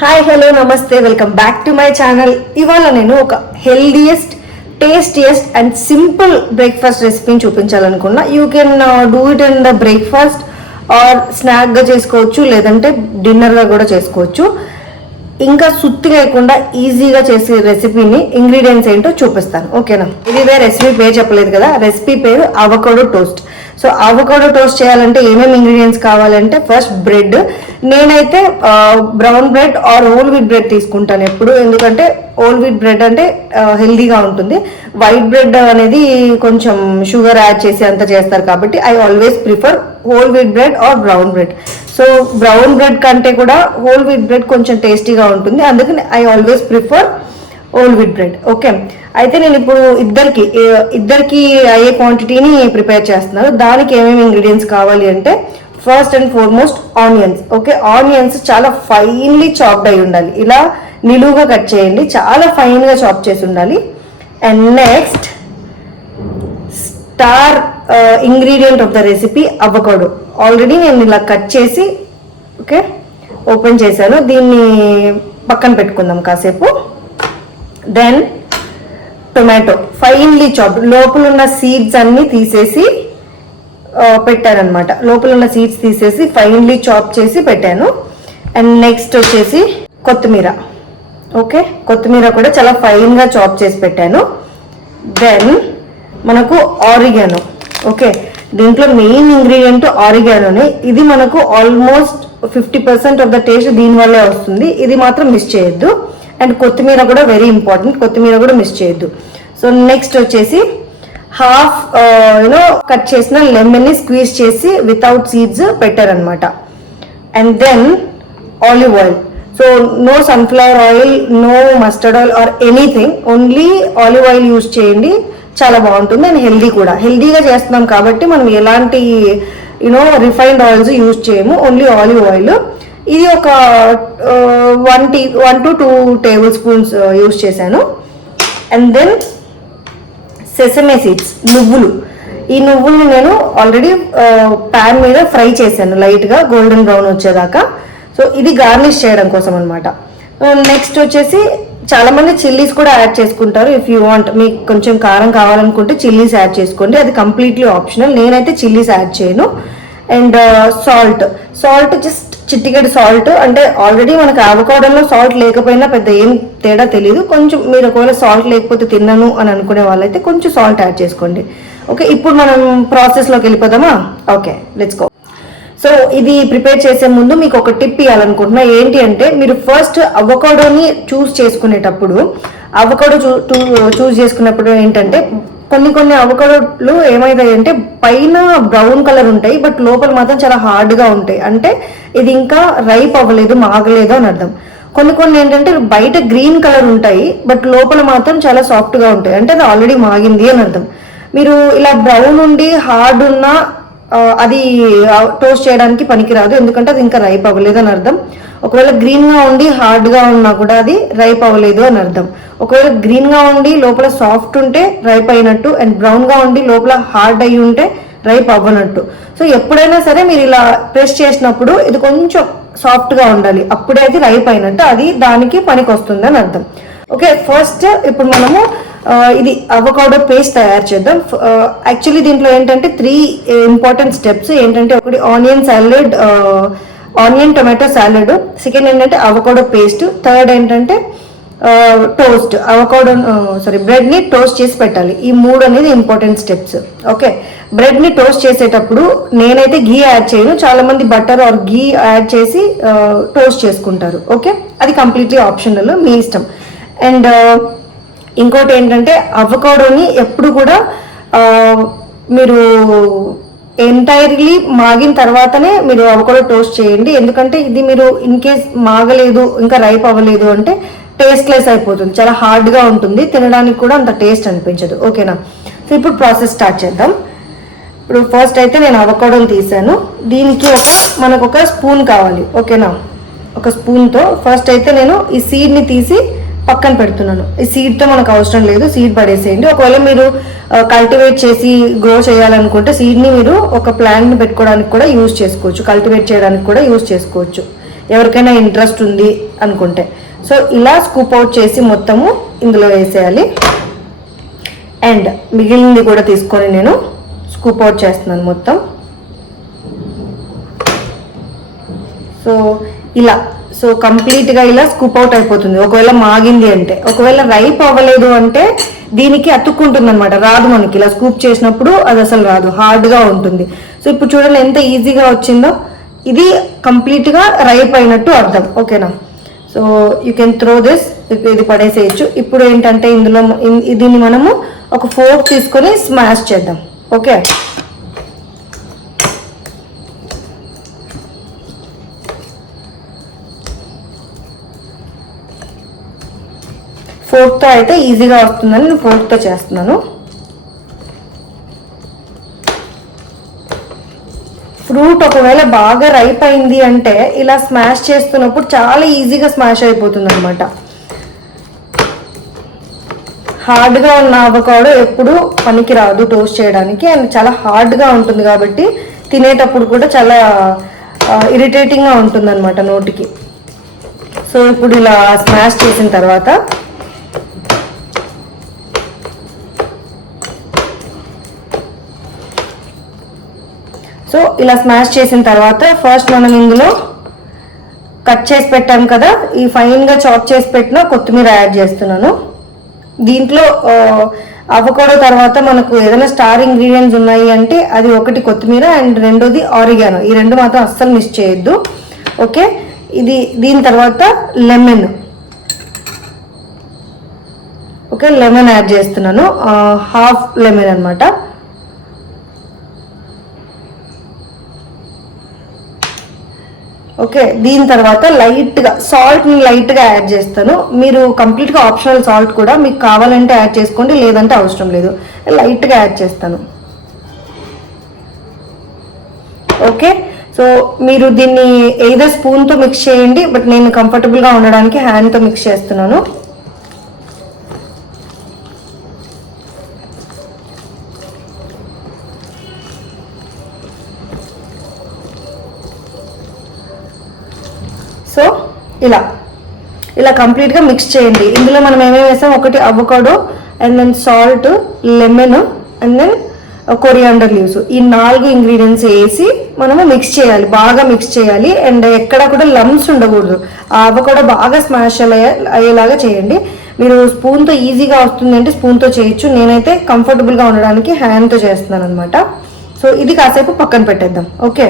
Hi hello నమస్తే welcome back to my channel. ఇవాళ నేను ఒక healthiest tastiest and simple breakfast రెసిపీని చూపించాలనుకున్నా. You can do it in the breakfast or స్నాక్గా చేసుకోవచ్చు, లేదంటే డిన్నర్గా కూడా చేసుకోవచ్చు. ఇంకా సుత్తి లేకుండా ఈజీగా చేసే రెసిపీని ఇంగ్రీడియంట్స్ ఏంటో చూపిస్తాను, ఓకేనా? ఇది రెసిపీ పేరు చెప్పలేదు కదా, రెసిపీ పేరు avocado toast. So avocado toast చేయాలంటే ఏమేమి ఇంగ్రీడియంట్స్ కావాలంటే, ఫస్ట్ బ్రెడ్. నేనైతే brown bread or whole wheat bread తీసుకుంటాను ఎప్పుడు, ఎందుకంటే హోల్ వీట్ బ్రెడ్ అంటే హెల్దీగా ఉంటుంది. వైట్ బ్రెడ్ అనేది కొంచెం షుగర్ యాడ్ చేసి అంత చేస్తారు కాబట్టి I always prefer whole wheat bread or brown bread. So brown bread కంటే కూడా హోల్ వీట్ బ్రెడ్ కొంచెం టేస్టీగా ఉంటుంది, అందుకని I always prefer whole wheat bread. Okay, అయితే నేను ఇప్పుడు ఇద్దరికి అయ్యే క్వాంటిటీని ప్రిపేర్ చేస్తున్నాను. దానికి ఏమేమి ఇంగ్రీడియంట్స్ కావాలి అంటే, first and foremost onions. Okay, onions చాలా ఫైన్లీ చాప్డ్ అయి ఉండాలి, ఇలా నిలువుగా కట్ చేయండి, చాలా ఫైన్గా చాప్ చేసి ఉండాలి. And next star ingredient of the recipe avocado. Already నేను ఇలా కట్ చేసి ఓకే ఓపెన్ చేశాను, దీన్ని పక్కన పెట్టుకుందాం కాసేపు. దెన్ టొమాటో ఫైన్లీ చాప్, లోపల ఉన్న సీడ్స్ అన్ని తీసేసి పెట్టానమాట, లోపల ఉన్న సీడ్స్ తీసేసి ఫైన్లీ చాప్ చేసి పెట్టాను. అండ్ నెక్స్ట్ వచ్చేసి కొత్తిమీర. ఓకే, కొత్తిమీర కూడా చాలా ఫైన్గా చాప్ చేసి పెట్టాను. దెన్ మనకు ఆరిగానో. ఓకే, దీంట్లో మెయిన్ ఇంగ్రీడియంట్ ఆరిగానోనే. ఇది మనకు ఆల్మోస్ట్ 50% ఆఫ్ ద టేస్ట్ దీనివల్లే వస్తుంది, ఇది మాత్రం మిస్ చేయొద్దు. అండ్ కొత్తిమీర కూడా వెరీ ఇంపార్టెంట్, కొత్తిమీర కూడా మిస్ చేయొద్దు. సో నెక్స్ట్ వచ్చేసి హాఫ్ కట్ చేసిన లెమన్ని స్క్వీజ్ చేసి వితౌట్ సీడ్స్ పెట్టారనమాట. And then olive oil. So no sunflower oil, no mustard oil or anything, only olive oil use చేయండి, చాలా బాగుంటుంది. అండ్ హెల్దీ కూడా, హెల్దీగా చేస్తున్నాం కాబట్టి మనం ఎలాంటి రిఫైన్డ్ ఆయిల్స్ యూజ్ చేయము, ఓన్లీ ఆలివ్ ఆయిల్. ఇది ఒక 1 to 2 టేబుల్ స్పూన్స్ యూజ్ చేశాను. అండ్ దెన్ సెసమే సీడ్స్, నువ్వులు. ఈ నువ్వుల్ని నేను ఆల్రెడీ ప్యాన్ మీద ఫ్రై చేశాను లైట్గా గోల్డెన్ బ్రౌన్ వచ్చేదాకా. సో ఇది గార్నిష్ చేయడం కోసం అనమాట. నెక్స్ట్ వచ్చేసి చాలా మంది చిల్లీస్ కూడా యాడ్ చేసుకుంటారు. ఇఫ్ యూ వాంట్, మీకు కొంచెం కారం కావాలనుకుంటే చిల్లీస్ యాడ్ చేసుకోండి, అది కంప్లీట్లీ ఆప్షనల్. నేనైతే చిల్లీస్ యాడ్ చేయను. అండ్ సాల్ట్ జస్ట్ చిట్టికెడు సాల్ట్, అంటే ఆల్రెడీ మనకు అవకాడోలో సాల్ట్ లేకపోయినా పెద్ద ఏం తేడా తెలియదు. కొంచెం మీరు ఒకవేళ సాల్ట్ లేకపోతే తిన్నాను అని అనుకునే వాళ్ళైతే కొంచెం సాల్ట్ యాడ్ చేసుకోండి. ఓకే, ఇప్పుడు మనం ప్రాసెస్లోకి వెళ్ళిపోదామా? Okay, let's go. సో ఇది ప్రిపేర్ చేసే ముందు మీకు ఒక టిప్ ఇవ్వాలనుకుంటున్నా. ఏంటి అంటే, మీరు ఫస్ట్ అవకాడోని చూస్ చేసుకునేటప్పుడు, అవకాడో చూస్ చేసుకున్నప్పుడు ఏంటంటే, కొన్ని అవకాడోలు ఏమైతాయంటే పైన బ్రౌన్ కలర్ ఉంటాయి, బట్ లోపల మాత్రం చాలా హార్డ్గా ఉంటాయి, అంటే ఇది ఇంకా రైప్ అవ్వలేదు, మాగలేదు అని అర్థం. కొన్ని ఏంటంటే బయట గ్రీన్ కలర్ ఉంటాయి, బట్ లోపల మాత్రం చాలా సాఫ్ట్గా ఉంటాయి, అంటే అది ఆల్రెడీ మాగింది అని అర్థం. మీరు ఇలా బ్రౌన్ ఉండి హార్డ్ ఉన్న అది టోస్ట్ చేయడానికి పనికిరాదు, ఎందుకంటే అది ఇంకా రైప్ అవ్వలేదు అని అర్థం. ఒకవేళ గ్రీన్గా ఉండి హార్డ్గా ఉన్నా కూడా అది రైప్ అవ్వలేదు అని అర్థం. ఒకవేళ గ్రీన్గా ఉండి లోపల సాఫ్ట్ ఉంటే రైప్ అయినట్టు, అండ్ బ్రౌన్గా ఉండి లోపల హార్డ్ అయి ఉంటే రైప్ అవ్వనట్టు. సో ఎప్పుడైనా సరే మీరు ఇలా ప్రెస్ చేసినప్పుడు ఇది కొంచెం సాఫ్ట్గా ఉండాలి, అప్పుడే అది రైప్ అయినట్టు, అది దానికి పనికి వస్తుంది అని అర్థం. ఓకే, ఫస్ట్ ఇప్పుడు మనము ఇది అవకాడో పేస్ట్ తయారు చేద్దాం. యాక్చువల్లీ దీంట్లో ఏంటంటే 3 ఇంపార్టెంట్ స్టెప్స్ ఏంటంటే, ఒకటి ఆనియన్ టొమాటో సాలడ్, సెకండ్ ఏంటంటే అవకాడో పేస్ట్, థర్డ్ ఏంటంటే టోస్ట్ బ్రెడ్ని టోస్ట్ చేసి పెట్టాలి. ఈ 3 అనేది ఇంపార్టెంట్ స్టెప్స్. ఓకే, బ్రెడ్ని టోస్ట్ చేసేటప్పుడు నేనైతే ఘీ యాడ్ చేయను, చాలా మంది బటర్ ఆర్ ఘీ యాడ్ చేసి టోస్ట్ చేసుకుంటారు. ఓకే, అది కంప్లీట్లీ ఆప్షనల్, మీ ఇష్టం. అండ్ ఇంకోటి ఏంటంటే, అవకాడోని ఎప్పుడు కూడా మీరు ఎంటైర్లీ మాగిన తర్వాతనే మీరు అవకాడో టోస్ట్ చేయండి, ఎందుకంటే ఇది మీరు ఇన్ కేస్ మాగలేదు, ఇంకా రైప్ అవ్వలేదు అంటే టేస్ట్లెస్ అయిపోతుంది, చాలా హార్డ్గా ఉంటుంది, తినడానికి కూడా అంత టేస్ట్ అనిపించదు. ఓకేనా? సో ఇప్పుడు ప్రాసెస్ స్టార్ట్ చేద్దాం. ఇప్పుడు ఫస్ట్ అయితే నేను అవకాడోని తీసాను, దీనికి మనకు ఒక స్పూన్ కావాలి. ఓకేనా? ఒక స్పూన్తో ఫస్ట్ అయితే నేను ఈ సీడ్ని తీసి పక్కన పెడుతున్నాను. ఈ సీడ్తో మనకు అవసరం లేదు, సీడ్ పడేసేయండి. ఒకవేళ మీరు కల్టివేట్ చేసి గ్రో చేయాలనుకుంటే సీడ్ని మీరు ఒక ప్లాంట్ని పెట్టుకోవడానికి కూడా యూజ్ చేసుకోవచ్చు, కల్టివేట్ చేయడానికి కూడా యూజ్ చేసుకోవచ్చు. ఎవరికైనా ఇంట్రెస్ట్ ఉంది అనుకుంటే. సో ఇలా స్కూప్ అవుట్ చేసి మొత్తము ఇందులో వేసేయాలి. అండ్ మిగిలింది కూడా తీసుకొని నేను స్కూప్ అవుట్ చేస్తున్నాను మొత్తం. సో ఇలా కంప్లీట్గా ఇలా స్కూప్ అవుట్ అయిపోతుంది. ఒకవేళ మాగింది అంటే, ఒకవేళ రైప్ అవ్వలేదు అంటే దీనికి అతుక్కుంటుంది అనమాట, రాదు మనకి. ఇలా స్కూప్ చేసినప్పుడు అది అసలు రాదు, హార్డ్గా ఉంటుంది. సో ఇప్పుడు చూడండి ఎంత ఈజీగా వచ్చిందో. ఇది కంప్లీట్గా రైప్ అయినట్టు అర్థం. ఓకేనా? So you can throw this, ఇది పడేసేయచ్చు. ఇప్పుడు ఏంటంటే ఇందులో దీన్ని మనము ఒక ఫోర్క్ తీసుకొని స్మాష్ చేద్దాం. ఓకే, ఫోర్క్తో అయితే ఈజీగా వస్తుందని నేను ఫోర్క్తో చేస్తున్నాను. ఫ్రూట్ ఒకవేళ బాగా రైప్ అయింది అంటే ఇలా స్మాష్ చేస్తున్నప్పుడు చాలా ఈజీగా స్మాష్ అయిపోతుంది అనమాట. హార్డ్గా ఉన్న అవకాడో ఎప్పుడు పనికి రాదు టోస్ట్ చేయడానికి, అండ్ చాలా హార్డ్గా ఉంటుంది కాబట్టి తినేటప్పుడు కూడా చాలా ఇరిటేటింగ్గా ఉంటుంది అనమాట నోటికి. సో ఇప్పుడు ఇలా స్మాష్ చేసిన తర్వాత ఫస్ట్ మనం ఇందులో కట్ చేసి పెట్టాం కదా, ఈ ఫైన్గా చాప్ చేసి పెట్టిన కొత్తిమీర యాడ్ చేస్తున్నాను. దీంట్లో అవకాడో తర్వాత మనకు ఏదైనా స్టార్ ఇంగ్రీడియంట్స్ ఉన్నాయి అంటే అది ఒకటి కొత్తిమీర అండ్ రెండోది ఆరిగానో. ఈ రెండు మాత్రం అస్సలు మిస్ చేయొద్దు. ఓకే, దీని తర్వాత లెమన్. ఓకే, లెమన్ యాడ్ చేస్తున్నాను, హాఫ్ లెమన్ అనమాట. ఓకే, దీని తర్వాత లైట్గా సాల్ట్ని లైట్గా యాడ్ చేస్తాను. మీరు కంప్లీట్గా ఆప్షనల్ సాల్ట్ కూడా మీకు కావాలంటే యాడ్ చేసుకోండి, లేదంటే అవసరం లేదు. లైట్గా యాడ్ చేస్తాను. ఓకే, సో మీరు దీన్ని ఏదో స్పూన్తో మిక్స్ చేయండి, బట్ నేను కంఫర్టబుల్గా ఉండడానికి హ్యాండ్తో మిక్స్ చేస్తున్నాను. సో ఇలా కంప్లీట్గా మిక్స్ చేయండి. ఇందులో మనం ఏమేమి వేసాం, ఒకటి avocado and then salt, lemon and then coriander leaves. ఈ 4 ఇంగ్రీడియంట్స్ వేసి మనము మిక్స్ చేయాలి, బాగా మిక్స్ చేయాలి. అండ్ ఎక్కడ కూడా లమ్స్ ఉండకూడదు. ఆ అవకాడో బాగా స్మాష్ అయ్యేలాగా చేయండి. మీరు స్పూన్తో ఈజీగా వస్తుంది అంటే స్పూన్తో చేయొచ్చు, నేనైతే కంఫర్టబుల్గా ఉండడానికి హ్యాండ్తో చేస్తున్నాను అనమాట. సో ఇది కాసేపు పక్కన పెట్టేద్దాం. ఓకే,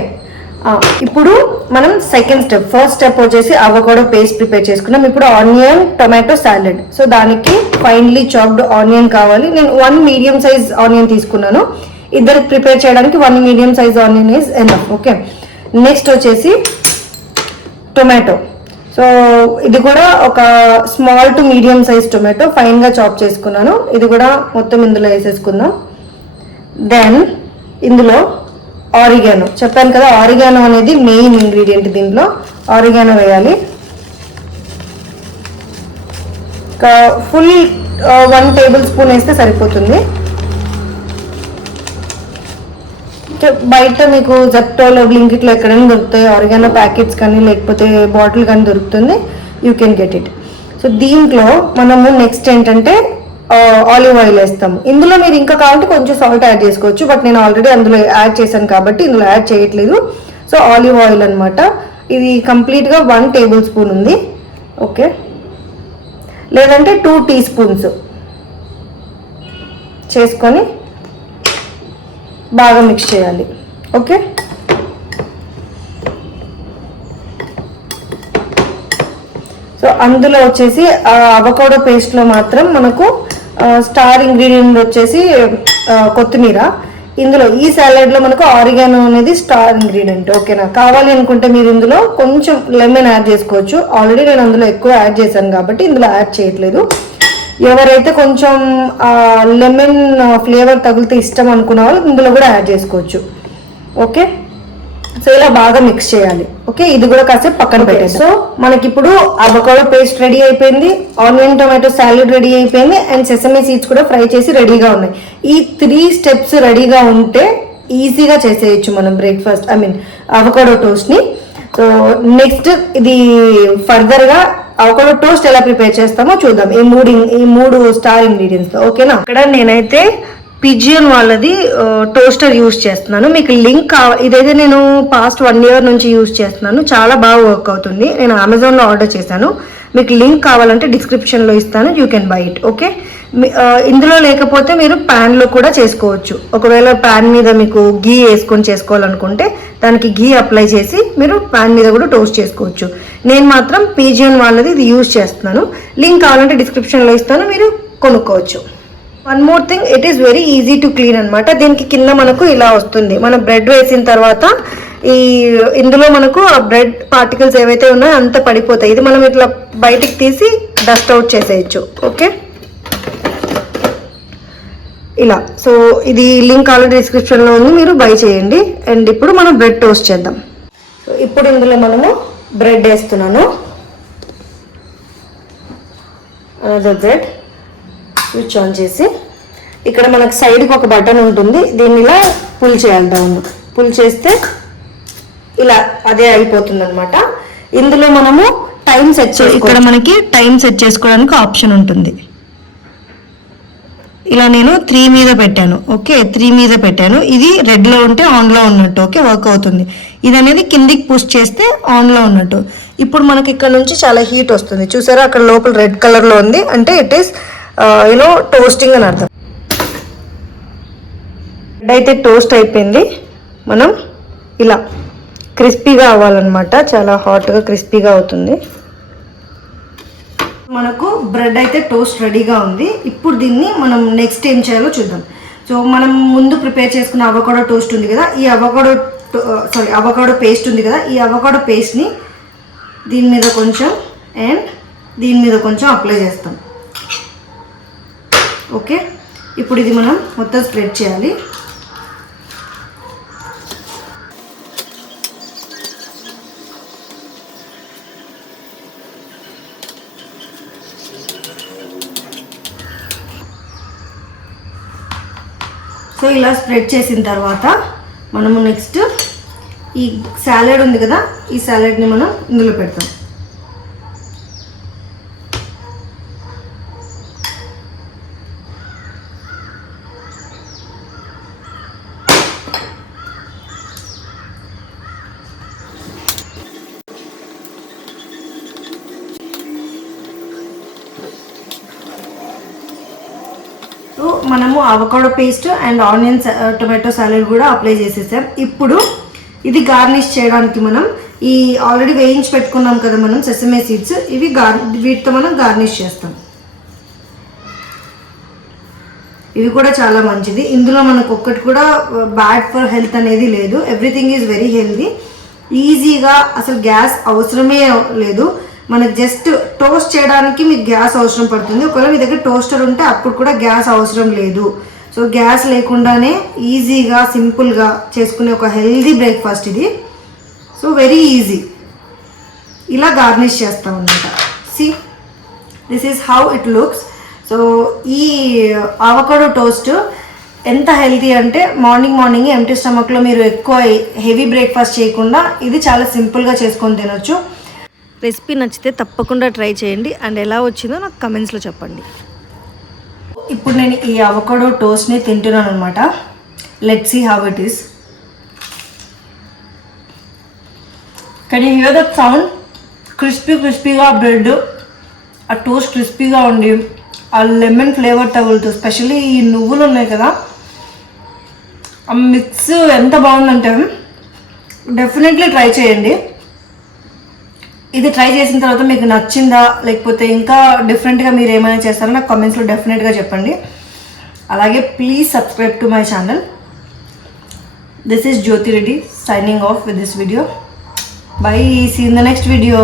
ఇప్పుడు మనం సెకండ్ స్టెప్, ఫస్ట్ స్టెప్ వచ్చేసి అవకాడో పేస్ట్ ప్రిపేర్ చేసుకున్నాం. ఇప్పుడు ఆనియన్ టొమాటో సాలెడ్. సో దానికి ఫైన్లీ చాప్డ్ ఆనియన్ కావాలి. నేను 1 మీడియం సైజ్ ఆనియన్ తీసుకున్నాను. ఇద్దరికి ప్రిపేర్ చేయడానికి 1 medium size onion is enough. Okay, next వచ్చేసి టొమాటో. సో ఇది కూడా ఒక small to medium size tomato ఫైన్గా చాప్ చేసుకున్నాను. ఇది కూడా మొత్తం ఇందులో వేసేసుకుందాం. దెన్ ఇందులో ఆరిగానో, చెప్పాను కదా ఆరిగానో అనేది మెయిన్ ఇంగ్రీడియంట్. దీంట్లో ఆరిగానో వేయాలి. ఫుల్ 1 టేబుల్ స్పూన్ వేస్తే సరిపోతుంది. బయట మీకు జెప్టోలో, బ్లింకిట్లో ఎక్కడైనా దొరుకుతాయి ఆరిగానో ప్యాకెట్స్ కానీ లేకపోతే బాటిల్ కానీ దొరుకుతుంది. You can get it. So దీంట్లో మనము నెక్స్ట్ ఏంటంటే ఆలివ్ ఆయిల్ వేస్తాము. ఇందులో మీరు ఇంకా కావాలంటే కొంచెం సాల్ట్ యాడ్ చేసుకోవచ్చు, బట్ నేను ఆల్రెడీ అందులో యాడ్ చేశాను కాబట్టి ఇందులో యాడ్ చేయట్లేదు. సో ఆలివ్ ఆయిల్ అనమాట. ఇది కంప్లీట్గా 1 టేబుల్ స్పూన్ ఉంది. ఓకే, లేదంటే 2 టీ స్పూన్స్ చేసుకొని బాగా మిక్స్ చేయాలి. ఓకే, సో అందులో వచ్చేసి అవకాడో పేస్ట్లో మాత్రం మనకు స్టార్ ఇంగ్రీడియంట్ వచ్చేసి కొత్తిమీర. ఇందులో ఈ సాలెడ్లో మనకు ఆరిగానో అనేది స్టార్ ఇంగ్రీడియంట్. ఓకేనా? కావాలి అనుకుంటే మీరు ఇందులో కొంచెం లెమన్ యాడ్ చేసుకోవచ్చు. ఆల్రెడీ నేను అందులో ఎక్కువ యాడ్ చేశాను కాబట్టి ఇందులో యాడ్ చేయట్లేదు. ఎవరైతే కొంచెం లెమన్ ఫ్లేవర్ తగిలితే ఇష్టం అనుకున్న వాళ్ళు ఇందులో కూడా యాడ్ చేసుకోవచ్చు. ఓకే, సో ఇలా బాగా మిక్స్ చేయాలి. ఓకే, ఇది కూడా కాసేపు పక్కన పెట్టేది. సో మనకి ఇప్పుడు అవకాడో పేస్ట్ రెడీ అయిపోయింది, ఆనియన్ టొమాటో సాలెడ్ రెడీ అయిపోయింది, అండ్ సెసమీ సీడ్స్ కూడా ఫ్రై చేసి రెడీగా ఉన్నాయి. ఈ 3 స్టెప్స్ రెడీగా ఉంటే ఈజీగా చేసేయచ్చు మనం బ్రేక్ఫాస్ట్, అవకాడో టోస్ట్ని. సో నెక్స్ట్ ఇది ఫర్దర్గా అవకాడో టోస్ట్ ఎలా ప్రిపేర్ చేస్తామో చూద్దాం ఈ మూడు స్టార్ ఇంగ్రీడియంట్స్. ఓకేనా? ఇక్కడ నేనైతే పిజియన్ వాళ్ళది టోస్టర్ యూస్ చేస్తున్నాను. మీకు లింక్ ఇదైతే నేను పాస్ట్ 1 year నుంచి యూస్ చేస్తున్నాను. చాలా బాగా వర్క్ అవుతుంది. నేను అమెజాన్లో ఆర్డర్ చేశాను. మీకు లింక్ కావాలంటే డిస్క్రిప్షన్లో ఇస్తాను. You can buy it. Okay, ఇందులో లేకపోతే మీరు ప్యాన్లో కూడా చేసుకోవచ్చు. ఒకవేళ ప్యాన్ మీద మీకు గీ వేసుకొని చేసుకోవాలనుకుంటే దానికి గీ అప్లై చేసి మీరు ప్యాన్ మీద కూడా టోస్ట్ చేసుకోవచ్చు. నేను మాత్రం పిజియన్ వాళ్ళది ఇది యూస్ చేస్తున్నాను. లింక్ కావాలంటే డిస్క్రిప్షన్లో ఇస్తాను, మీరు కొనుక్కోవచ్చు. One more thing, it is very easy to clean అనమాట. దీనికి కింద మనకు ఇలా వస్తుంది. మనం బ్రెడ్ వేసిన తర్వాత ఇందులో మనకు ఆ బ్రెడ్ పార్టికల్స్ ఏవైతే ఉన్నాయో అంత పడిపోతాయి. ఇది మనం ఇట్లా బయటికి తీసి డస్ట్ అవుట్ చేసేయచ్చు. ఓకే, ఇలా. సో ఇది లింక్ ఆల్రెడీ డిస్క్రిప్షన్లో ఉంది, మీరు బై చేయండి. అండ్ ఇప్పుడు మనం బ్రెడ్ టోస్ట్ చేద్దాం. సో ఇప్పుడు ఇందులో మనము బ్రెడ్ వేస్తున్నాను. అనదర్ బ్రెడ్ స్విచ్ ఆన్ చేసి ఇక్కడ మనకు సైడ్కి ఒక బటన్ ఉంటుంది. దీన్ని ఇలా పుల్ చేయాలి. డౌన్ పుల్ చేస్తే ఇలా అదే అయిపోతుంది అనమాట. ఇందులో మనము టైం సెట్ చేసి ఇక్కడ మనకి టైం సెట్ చేసుకోవడానికి ఆప్షన్ ఉంటుంది. ఇలా నేను 3 మీద పెట్టాను. ఓకే, 3 మీద పెట్టాను. ఇది రెడ్లో ఉంటే ఆన్లో ఉన్నట్టు. ఓకే, వర్క్ అవుతుంది. ఇది అనేది కిందికి పుష్ చేస్తే ఆన్లో ఉన్నట్టు. ఇప్పుడు మనకి ఇక్కడ నుంచి చాలా హీట్ వస్తుంది. చూసారా, అక్కడ లోపల రెడ్ కలర్లో ఉంది అంటే ఇట్ ఈస్ యూనో టోస్టింగ్ అని అర్థం. బ్రెడ్ అయితే టోస్ట్ అయిపోయింది. మనం ఇలా క్రిస్పీగా అవ్వాలన్నమాట. చాలా హాట్గా క్రిస్పీగా అవుతుంది. మనకు బ్రెడ్ అయితే టోస్ట్ రెడీగా ఉంది. ఇప్పుడు దీన్ని మనం నెక్స్ట్ ఏం చేయాలో చూద్దాం. సో మనం ముందు ప్రిపేర్ చేసుకున్న అవకాడో టోస్ట్ ఉంది కదా, ఈ అవకాడో పేస్ట్ ఉంది కదా, ఈ అవకాడో పేస్ట్ని దీని మీద కొంచెం అండ్ దీని మీద కొంచెం అప్లై చేస్తాం. ఓకే, ఇప్పుడు ఇది మనం మొత్తం స్ప్రెడ్ చేయాలి. సో ఇలా స్ప్రెడ్ చేసిన తర్వాత మనము నెక్స్ట్ ఈ సాలెడ్ ఉంది కదా, ఈ సాలెడ్ని మనం ఇందులో పెడతాం. సో మనము avocado paste and onion tomato salad కూడా అప్లై చేసేసాం. ఇప్పుడు ఇది గార్నిష్ చేయడానికి మనం ఈ ఆల్రెడీ వేయించి పెట్టుకున్నాం కదా మనం సెసమే సీడ్స్, ఇవి వీటితో మనం గార్నిష్ చేస్తాం. ఇవి కూడా చాలా మంచిది. ఇందులో మనకు ఒక్కటి కూడా బ్యాడ్ ఫర్ హెల్త్ అనేది లేదు. Everything is very healthy. ఈజీగా అసలు గ్యాస్ అవసరమే లేదు. మనకు జస్ట్ టోస్ట్ చేయడానికి మీకు గ్యాస్ అవసరం పడుతుంది. ఒకవేళ మీ దగ్గర టోస్టర్ ఉంటే అప్పుడు కూడా గ్యాస్ అవసరం లేదు. సో గ్యాస్ లేకుండానే ఈజీగా సింపుల్గా చేసుకునే ఒక హెల్దీ బ్రేక్ఫాస్ట్ ఇది. So very easy. ఇలా గార్నిష్ చేస్తాం అన్నమాట. See, this is how it looks. So ఈ అవకాడో టోస్ట్ ఎంత హెల్తీ అంటే మార్నింగ్ ఎంటీ స్టమక్లో మీరు ఎక్కువ హెవీ బ్రేక్ఫాస్ట్ చేయకుండా ఇది చాలా సింపుల్గా చేసుకొని తినొచ్చు. రెసిపీ నచ్చితే తప్పకుండా ట్రై చేయండి. అండ్ ఎలా వచ్చిందో నాకు కమెంట్స్లో చెప్పండి. ఇప్పుడు నేను ఈ అవకాడో టోస్ట్ని తింటున్నాను అనమాట. Let's see how it is. Can you hear that sound? క్రిస్పీగా బ్రెడ్, ఆ టోస్ట్ క్రిస్పీగా ఉండి ఆ లెమన్ ఫ్లేవర్ తగులుతూ, స్పెషల్లీ ఈ నువ్వులు ఉన్నాయి కదా, ఆ మిక్స్ ఎంత బాగుందంటే డెఫినెట్లీ ట్రై చేయండి. ఇది ట్రై చేసిన తర్వాత మీకు నచ్చిందా, లేకపోతే ఇంకా డిఫరెంట్గా మీరు ఏమైనా చేస్తారో నాకు కామెంట్స్లో డెఫినెట్గా చెప్పండి. అలాగే please subscribe to my channel. This is Jyoti Reddy signing off with this video. Bye. See you in the next video.